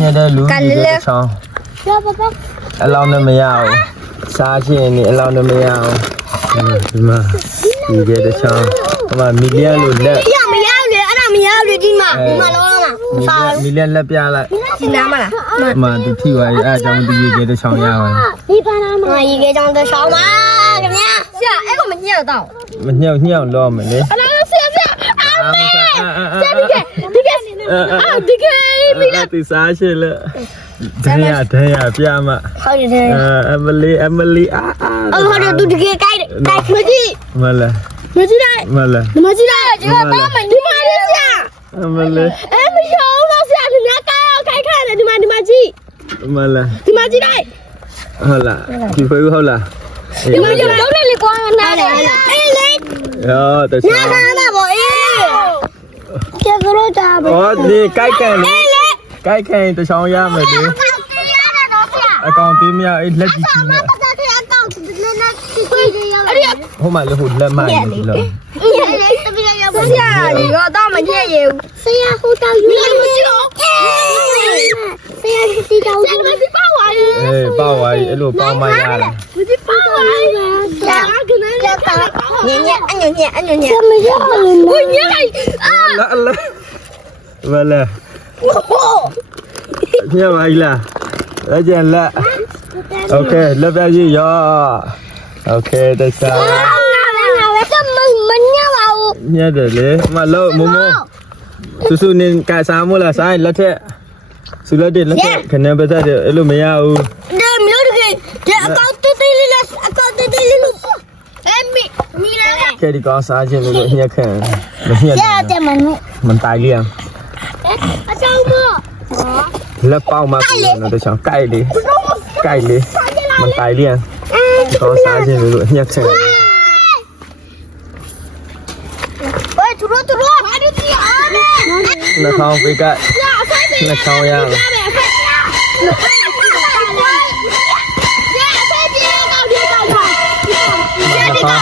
ညတဲ့လူကြီးချောင်းအလောင်းနဲ့မရဘူးစားချင်းနေအလောင်းနဲ့မရဘူးဒီမှာဒီကတဲ့ချောင်းဟိုမှာမီလီယံလို့လက်မရလေအဲ့ဒါမရလေဒီမှာလောမှာမီလီယံလက်ပြလိုက်ဒီနားမလားမှသူထိသွားပြီအဲ့အကြောင်းဒီကတဲ့ချောင်းရပါတယ်ဒီပါနာမှာရေကကြောင်းတဲ့ချောင်းပါခင်ဗျာဆရာအဲ့ကမညှက်တော့မညှောက်လောမယ်လေဆရာဒီကမီလာသူစားရှင်းလေဒဲရပြမဟုတ်တယ်အမလီဟုတ်တယ်သူတကယ်ကြိုက်မကြည့်မလားမကြည့်လိုက်မလားမကြည့်လိုက်ဒီမှာပါမယ်ဒီမှာလေဆရာမလားမရှောင်းတော့ဆရာဒီမှာကြိုက်ခိုင်းတယ်ဒီမှာကြည့်မလားဒီမှာကြည့်လိုက်ဟုတ်လားဒီဖေးဟုတ်လားဒီမှာကြည့်တော့လေကွာနားတယ်အေးလေရောတခြားနားပါအေးကျကတော့တာပဲဟောဒီကြိုက်ကန်လေကြိုက်ခံတချောင်းရမယ်လေအကောင့်ပေးမရအဲ့လက်ကြီးကြီးနဲ့ဟိုမှာလေဟိုလက်မနေလို့ဆရာဒီတော့မညက်ရဘူးဆရာဟိုတောက်ယူလိုက်မကြည့်တော့ဆရာဒီတောက်ယူလိုက်ပါဝါရီပါဝါရီအဲ့လိုပေါင်းမရလားဒီပါဝါရီဆရာကနေညက်အညက်ဆရာမရဘူးညက်လိုက်လာဝလာညက်ပါလားလက်ကျန်လက်โอเคလက်ပြကြီးရောโอเคတခြားမညက်ပါဘူးညက်တယ်လေမလို့မမဆူနေကစားမလားဆိုင်လက်ထက်ဆူလက်တဲ့လက်ထက်ခဏပတ်သက်တယ်အဲ့လိုမရဘူးဒါမျိုးတကယ်အကောင့်တေးလေးလို့မီလာကဲဒီကောစားခြင်းလို့ညက်ခံမညက်တယ်မတိုင်လေးအချောင်းမလက်ပေါက်မှာနော်တချောင်းကြိုက်လေးမတိုင်လေးဒီကောစားခြင်းလို့ညက်ခံဘာလို့ဒီအားလဲနှာခေါင်းပေးကနှာခေါင်းရအောင်ဆရာ